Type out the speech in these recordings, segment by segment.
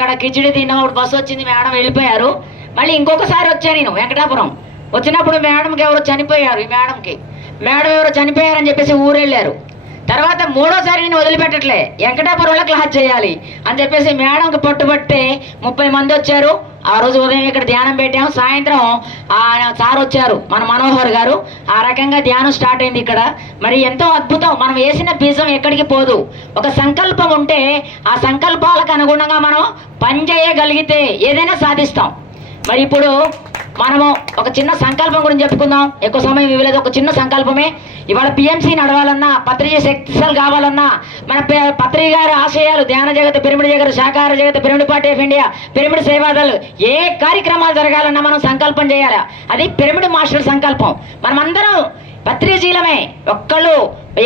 అక్కడ కిచిడి తిన్నప్పుడు బస్సు వచ్చింది, మేడం వెళ్ళిపోయారు. మళ్ళీ ఇంకొకసారి వచ్చాను నేను వెంకటాపురం. వచ్చినప్పుడు మేడంకి ఎవరో చనిపోయారు, ఈ మేడం ఎవరో చనిపోయారని చెప్పేసి ఊరు వెళ్ళారు. తర్వాత మూడోసారి నేను వదిలిపెట్టట్లే, వెంకటాపురంలో క్లాస్ చేయాలి అని చెప్పేసి మేడంకి పట్టుబట్టే 30 మంది వచ్చారు. ఆ రోజు ఉదయం ఇక్కడ ధ్యానం పెట్టాం, సాయంత్రం సార్ వచ్చారు, మన మనోహర్ గారు. ఆ రకంగా ధ్యానం స్టార్ట్ అయింది ఇక్కడ. మరి ఎంతో అద్భుతం. మనం వేసిన బీజం ఎక్కడికి పోదు. ఒక సంకల్పం ఉంటే ఆ సంకల్పాలకు అనుగుణంగా మనం పని చేయగలిగితే ఏదైనా సాధిస్తాం. మరి ఇప్పుడు మనము ఒక చిన్న సంకల్పం గురించి చెప్పుకుందాం. ఎక్కువ సమయం ఇవ్వలేదు, ఒక చిన్న సంకల్పమే. ఇవాళ పిఎంసి నడవాలన్నా, పత్రిక సక్సెస్ఫుల్ కావాలన్నా, మన పత్రిక గారి ఆశయాలు ధ్యాన జగత్, పిరమిడ్ జగత్, శాకాహార Jagat, pyramid party of India, pyramid సేవాదలు, ఏ కార్యక్రమాలు జరగాలన్నా మనం సంకల్పం చేయాలి. అది పిరమిడ్ మాస్టర్ సంకల్పం. మనమందరం పత్రిజీలమే. ఒక్కళ్ళు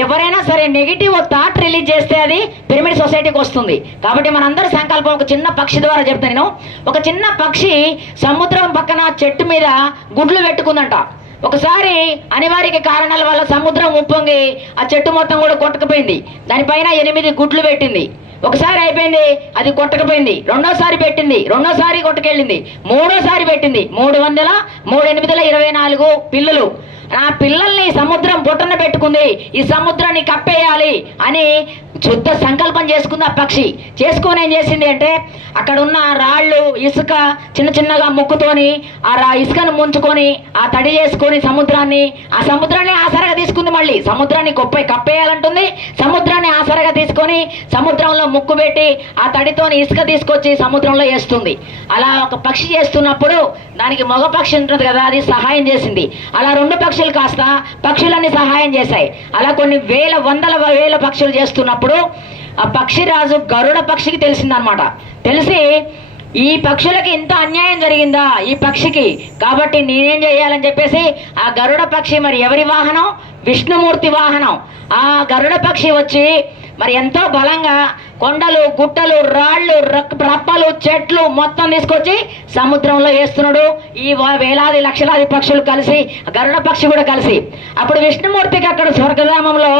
ఎవరైనా సరే నెగిటివ్ థాట్ రిలీజ్ చేస్తే అది పిరమిడ్ సొసైటీకి వస్తుంది. కాబట్టి మనందరి సంకల్పం ఒక చిన్న పక్షి ద్వారా చెప్తాను నేను. ఒక చిన్న పక్షి సముద్రం పక్కన చెట్టు మీద గుడ్లు పెట్టుకుందంట. ఒకసారి అనివార్య కారణాల వల్ల సముద్రం ఉప్పొంగి ఆ చెట్టు మొత్తం కూడా కొట్టుకుపోయింది. దానిపైన 8 గుడ్లు పెట్టింది. ఒకసారి అయిపోయింది, అది కొట్టకపోయింది. రెండోసారి పెట్టింది, రెండోసారి కొట్టుకెళ్ళింది. మూడోసారి పెట్టింది. 324 పిల్లలు. ఆ పిల్లల్ని సముద్రం బొట్టన పెట్టుకుంది. ఈ సముద్రాన్ని కప్పేయాలి అని శుద్ధ సంకల్పం చేసుకుంది ఆ పక్షి. చేసుకొని ఏం చేసింది అంటే, అక్కడ ఉన్న రాళ్ళు, ఇసుక చిన్న చిన్నగా ముక్కుతోని ఆ ఇసుకను ముంచుకొని ఆ తడి చేసుకొని ఆ సముద్రాన్ని ఆసరగా తీసుకుంది. మళ్ళీ సముద్రాన్ని కప్పేయాలంటుంది. సముద్రాన్ని ఆసరగా తీసుకొని సముద్రంలో ముక్కు పెట్టి ఆ తడితోని ఇసుక తీసుకొచ్చి సముద్రంలో వేస్తుంది. అలా ఒక పక్షి చేస్తున్నప్పుడు దానికి మగ పక్షి ఉంటుంది కదా, అది సహాయం చేసింది. అలా 2 పక్షులు కాస్త పక్షులన్నీ సహాయం చేశాయి. అలా కొన్ని వందల వేల పక్షులు చేస్తున్నప్పుడు ఆ పక్షిరాజు గరుడ పక్షికి తెలిసిందనమాట. తెలిసి ఈ పక్షులకి ఇంత అన్యాయం జరిగిందా ఈ పక్షికి, కాబట్టి నేనేం చేయాలని చెప్పేసి ఆ గరుడ పక్షి, మరి ఎవరి వాహనం? విష్ణుమూర్తి వాహనం. ఆ గరుడ పక్షి వచ్చి మరి ఎంతో బలంగా కొండలు, గుట్టలు, రాళ్ళు, రప్పలు, చెట్లు మొత్తం తీసుకొచ్చి సముద్రంలో వేస్తున్నాడు. ఈ వేలాది లక్షలాది పక్షులు కలిసి, గరుడ పక్షి కూడా కలిసి. అప్పుడు విష్ణుమూర్తికి అక్కడ స్వర్గధామంలో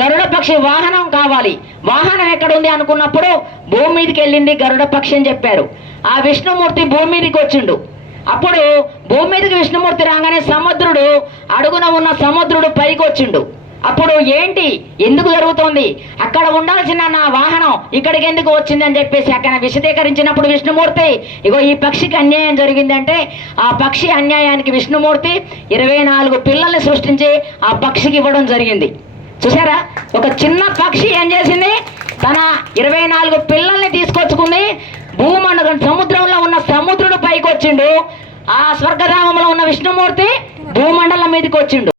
గరుడ పక్షి వాహనం కావాలి. వాహనం ఎక్కడుంది అనుకున్నప్పుడు భూమి మీదకి వెళ్ళింది గరుడ పక్షి అని చెప్పారు. ఆ విష్ణుమూర్తి భూమి మీదకి వచ్చిండు. అప్పుడు భూమి మీదకి విష్ణుమూర్తి రాగానే సముద్రుడు అడుగున ఉన్న సముద్రుడు పైకి వచ్చిండు. అప్పుడు ఏంటి, ఎందుకు జరుగుతోంది, అక్కడ ఉండాల్సిన నా వాహనం ఇక్కడికి ఎందుకు వచ్చింది అని చెప్పేసి అక్కడ విశదీకరించినప్పుడు విష్ణుమూర్తి, ఇగో ఈ పక్షికి అన్యాయం జరిగిందంటే ఆ పక్షి అన్యాయానికి విష్ణుమూర్తి 24 పిల్లల్ని సృష్టించి ఆ పక్షికి ఇవ్వడం జరిగింది. చూసారా, ఒక చిన్న పక్షి ఏం చేసింది, తన 24 పిల్లల్ని తీసుకొచ్చుకుంది. భూమండలం సముద్రంలో ఉన్న సముద్రుడు పైకి వచ్చిండు. ఆ స్వర్గధామంలో ఉన్న విష్ణుమూర్తి భూమండలం మీదకి వచ్చిండు.